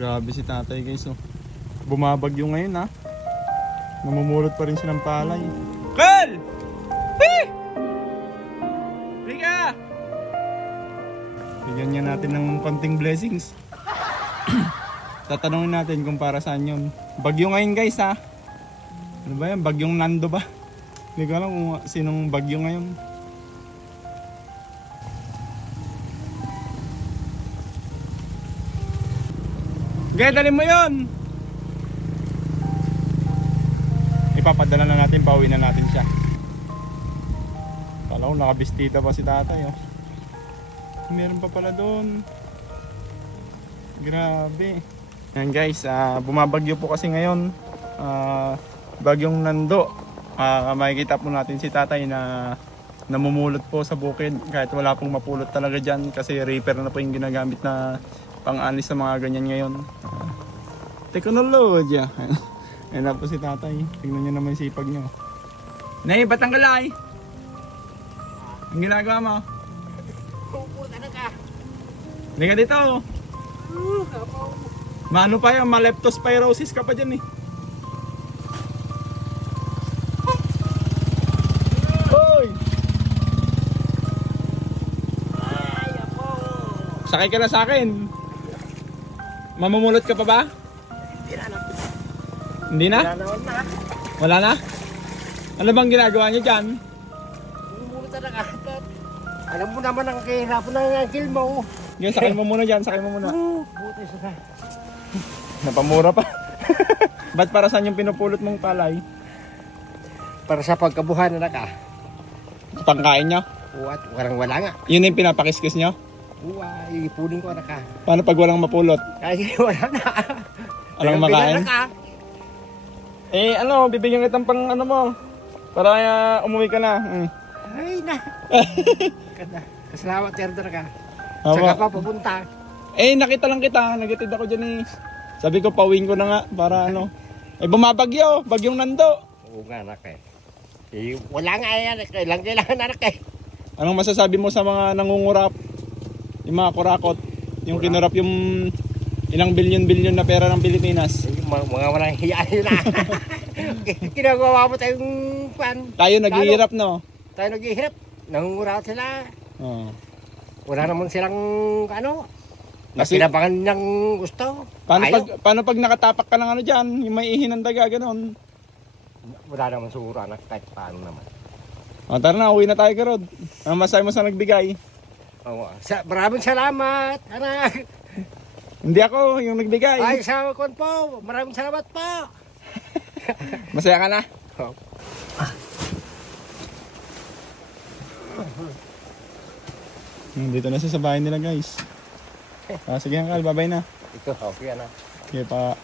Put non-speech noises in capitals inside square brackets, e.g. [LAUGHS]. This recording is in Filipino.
Grabe si tatay guys oh. Bumabagyo ngayon ha. Namumulot pa rin siya ng palay. Kel! Hey! Rika! Bigyan niya natin ng konting blessings. [COUGHS] Tatanungin natin kung para saan yun. Bagyo ngayon guys ha. Ano ba yan? Bagyong Nando ba? Hindi ko alam kung sinong bagyo ngayon. Gaya, dali mo yun! Ipapadala na natin, pauwi na natin siya. Kala ko nakabistita pa si tatay oh. Meron pa pala doon. Grabe. Yan guys, ah, bumabagyo po kasi ngayon. Ah, bagyong Nando. Ah, makikita po natin si tatay na namumulot po sa bukid kahit wala pong mapulot talaga dyan kasi reaper na po yung ginagamit na pang-alis sa mga ganyan ngayon. Ah, teknolohiya. [LAUGHS] Ayan na po si tatay. Tingnan nyo naman yung sipag nyo. Nay, ba't ang galay? Ang ginagawa mo? Hindi ka dito. Maano pa yan, ma-leptospirosis ka pa dyan eh. Sakay ka na sa akin. Mamumulot ka pa ba? Hindi na? Wala na? Ano bang ginagawa niyo dyan? Alam mo naman ang kahirapan ng angkil mo. Yan, sakay mo muna dyan, sakay mo muna. Buti sa Napamura pa. [LAUGHS] Ba't para saan yung pinupulot mong palay? Para sa pagkabuhan na ka. Pangkain nyo? Uwat, warang wala nga. Yun yung pinapakiskis nyo? Uwa, ipunin ko na ka. Paano pag walang mapulot? Ay, [LAUGHS] wala na. Alang Walang makain? ka. Eh ano, bibigyan kitang pang ano mo. Para uh, umuwi ka na. Mm. Ay, na. [LAUGHS] Kada. Kasalamat, Terdo na ka. Tama. Saka pa pupunta. Eh, nakita lang kita. Nagatid ako dyan eh. Sabi ko, pawing ko na nga para ano. Eh, bumabagyo. Bagyong nando. Oo nga, anak eh. Eh, wala nga yan. Kailang kailangan anak eh. Anong masasabi mo sa mga nangungurap? Yung mga kurakot? Yung kinurap yung ilang bilyon-bilyon na pera ng Pilipinas. Eh, Mga, mga walang hiyaan na. [LAUGHS] Kinagawa mo tayong pan. Tayo naghihirap, no? Tayo naghihirap. Nangunguraw sila. Oh. Wala naman silang ano. Kasi- Pinabangan ng gusto. Paano Ayaw. pag, paano pag nakatapak ka ng ano dyan? Yung may ihi ng daga, ganun. Wala naman siguro anak kahit paano naman. O, tara na, uwi na tayo, Karod. Ano masabi mo sa nagbigay? Oo. Sa, maraming salamat, anak. Hindi ako, yung nagbigay. Ay, sa kon po. Maraming salamat po. [LAUGHS] Masaya ka na? Oo. Hmm, Dito na siya sa bahay nila, guys. Ah, sige, Uncle, bye-bye na. Ito, okay na. Sige pa.